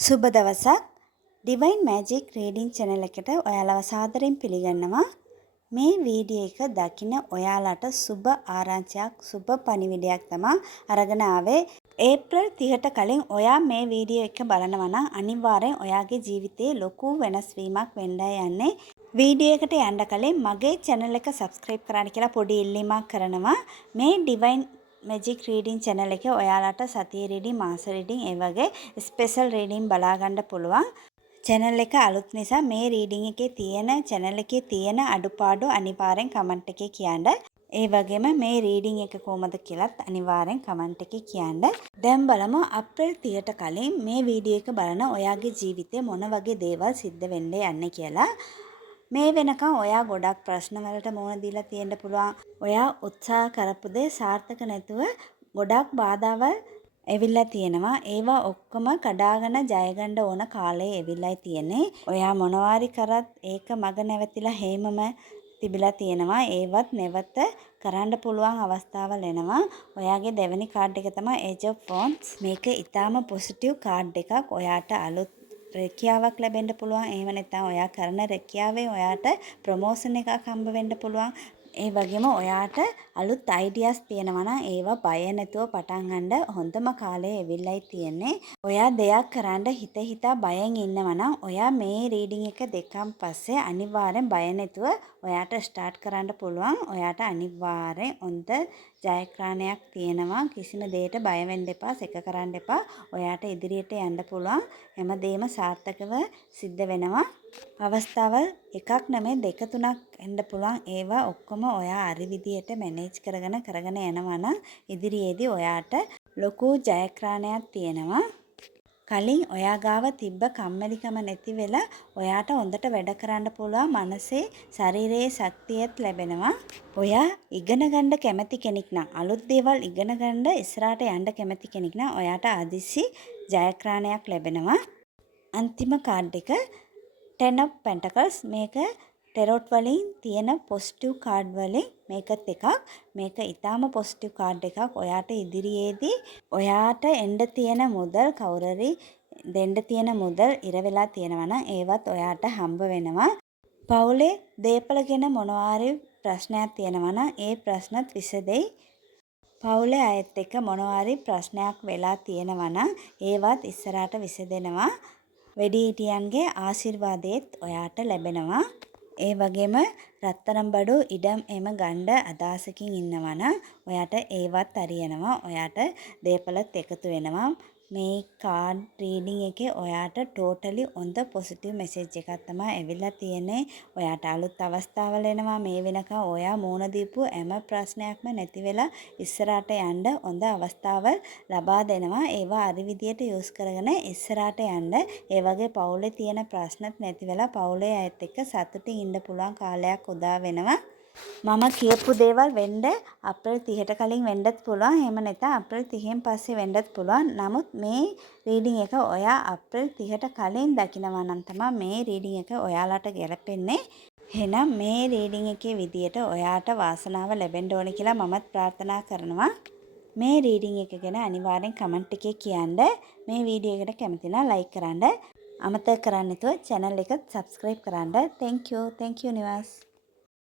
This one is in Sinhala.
සුබ දවසක් ඩිවයින් මැජික් රීඩින් channel එකට ඔයාලව සාදරයෙන් පිළිගන්නවා. මේ වීඩියෝ එක දකින ඔයාලට සුබ ආරංචියක් සුබ පණිවිඩයක් තමයි අරගෙන ආවේ. ඒප්‍රිල් 30ට කලින් ඔයා මේ වීඩියෝ එක බලනවා නම් අනිවාර්යෙන් ඔයාගේ ජීවිතේ ලොකු වෙනස් වීමක් වෙන්නයි යන්නේ. වීඩියෝ එකට යන්න කලින් මගේ channel එක subscribe කරන්න කියලා පොඩි ඉල්ලීමක් කරනවා. මේ ඩිවයින් මැජික් රීඩින් channel එකේ ඔයාලට සතිය රීඩින් මාස රීඩින් ඒ වගේ ස්පෙෂල් රීඩින් බලා ගන්න පුළුවන්. channel එක අලුත් නිසා මේ රීඩින් එකේ තියෙන channel එකේ තියෙන අඩුපාඩු අනිවාර්යෙන් කමෙන්ට් එකේ කියන්න. ඒ වගේම මේ රීඩින් එක කොහමද කියලාත් අනිවාර්යෙන් කමෙන්ට් එකේ කියන්න. දැන් බලමු අප්‍රේල් 30ට කලින් මේ වීඩියෝ එක බලන ඔයාගේ ජීවිතේ මොන වගේ දේවල් සිද්ධ වෙන්න යන්නේ කියලා. මේ වෙනකන් ඔයා ගොඩක් ප්‍රශ්න වලට මුහුණ දීලා තියෙන්න පුළුවන්. ඔයා උත්සාහ කරපු දේ සාර්ථක නැතුව ගොඩක් බාධාවල් එවිල්ලා තියෙනවා. ඒවා ඔක්කොම කඩාගෙන ජය ගන්න ඕන කාලේ එවිල්ලායි තියෙන්නේ. ඔයා මොනවාරි කරත් ඒක මග නැවතිලා හේමම තිබිලා තියෙනවා. ඒවත් නැවත කරන්න පුළුවන් අවස්ථාවල් එනවා. ඔයාගේ දෙවෙනි කාඩ් එක තමයි Age of Wands. මේක ඊටාම පොසිටිව් කාඩ් එකක්. ඔයාට අලුත් රැකියාවක් ලැබෙන්න පුළුවන්. එහෙම නැත්නම් ඔයා කරන රැකියාවෙන් ඔයාට ප්‍රොමෝෂන් එකක් හම්බ වෙන්න පුළුවන්. ඒ වගේම ඔයාට අලුත් අයිඩියාස් තියෙනවා නම් ඒවා බය නැතුව පටන් ගන්න හොඳම කාලය එවිල්ලයි තියෙන්නේ. ඔයා දෙයක් කරන්න හිතා බයෙන් ඉන්නවා නම් ඔයා මේ රීඩින් එක දෙකන් පස්සේ අනිවාර්යෙන් බය නැතුව ඔයාට ස්ටාර්ට් කරන්න පුළුවන්. ඔයාට අනිවාර්යෙන් හොඳ ජයග්‍රහණයක් තියෙනවා. කිසිම දෙයකට බය වෙන්න එපා, සැක කරන්න එපා. ඔයාට ඉදිරියට යන්න පුළුවන්. හැමදේම සාර්ථකව සිද්ධ වෙනවා. අවස්ථාවල් එකක් නෙමෙයි දෙක තුනක් එන්න පුළුවන්. ඒවා ඔක්කොම ඔයා හරි විදියට මැනේජ් කරගෙන යනවා නම් ඉදිරියේදී ඔයාට ලොකු ජයග්‍රහණයක් තියෙනවා. කලින් ඔයා ගාව තිබ්බ කම්මැලිකම නැති වෙලා ඔයාට හොඳට වැඩ කරන්න පුළුවන්. මනසේ ශරීරයේ ශක්තියත් ලැබෙනවා. ඔයා ඉගෙන ගන්න කැමති කෙනෙක් නම් අලුත් දේවල් ඉගෙන ගන්න ඉස්සරහට යන්න කැමති කෙනෙක් නම් ඔයාට අදිසි ජයග්‍රහණයක් ලැබෙනවා. අන්තිම කාඩ් එක Ten of Pentacles. මේක ටෙරොට් වලින් තියෙන පොසිටිව් කාඩ් වලින් මේකත් එකක්. මේක ඊටාම පොසිටිව් කාඩ් එකක්. ඔයාට ඉදිරියේදී ඔයාට එන්න තියෙන මුදල් කවුරුරි දෙන්න තියෙන මුදල් ඉර වෙලා තියෙනවා නම් ඒවත් ඔයාට හම්බ වෙනවා. පවුලේ දේපල ගැන මොනවාරි ප්‍රශ්නයක් තියෙනවා නම් ඒ ප්‍රශ්නත් විසදෙයි. පවුලේ අයත් එක්ක මොනවාරි ප්‍රශ්නයක් වෙලා තියෙනවා නම් ඒවත් ඉස්සරහට විසදෙනවා. වැඩිහිටියන්ගේ ආශිර්වාදයත් ඔයාට ලැබෙනවා. ඒ වගේම රත්තරන් බඩු ඉඩම් එම ගණ්ඩ අදහසකින් ඉන්නවා නම් ඔයාට ඒවත් හරියනවා. ඔයාට දේපලත් එකතු වෙනවා. මේ කාඩ් රීඩින් එකේ ඔයාට ටෝටලි හොඳ පොසිටිව් මෙසේජ් එකක් තමයි ඇවිල්ලා තියෙන්නේ. ඔයාට අලුත් අවස්ථාවල් එනවා. මේ වෙනකන් ඔයා මූණ දීපු හැම ප්‍රශ්නයක්ම නැති වෙලා ඉස්සරහට යන්න හොඳ අවස්ථාවල් ලබා දෙනවා. ඒවා හරි විදියට යූස් කරගෙන ඉස්සරහට යන්න. ඒ වගේ පවුලේ තියෙන ප්‍රශ්නත් නැති වෙලා පවුලේ අයත් එක්ක සතුටින් ඉන්න පුළුවන් කාලයක් උදා වෙනවා. මම කියපු දේවල් වෙන්න අප්‍රේල් 30ට කලින් වෙන්නත් පුළුවන්. එහෙම නැත්නම් අප්‍රේල් 30න් පස්සේ වෙන්නත් පුළුවන්. නමුත් මේ රීඩින් එක ඔයා අප්‍රේල් 30ට කලින් දකිනවා නම් තමයි මේ රීඩින් එක ඔයාලට ගැලපෙන්නේ. එහෙනම් මේ රීඩින් එකේ විදියට ඔයාට වාසනාව ලැබෙන්න ඕනේ කියලා මමත් ප්‍රාර්ථනා කරනවා. මේ රීඩින් එක ගැන අනිවාර්යෙන් කමෙන්ට් එකේ කියන්න. මේ වීඩියෝ එකට කැමති නම් ලයික් කරන්න. අමතක කරන්න නැතුව channel එක subscribe කරන්න. Thank you. Thank you නිවාස්.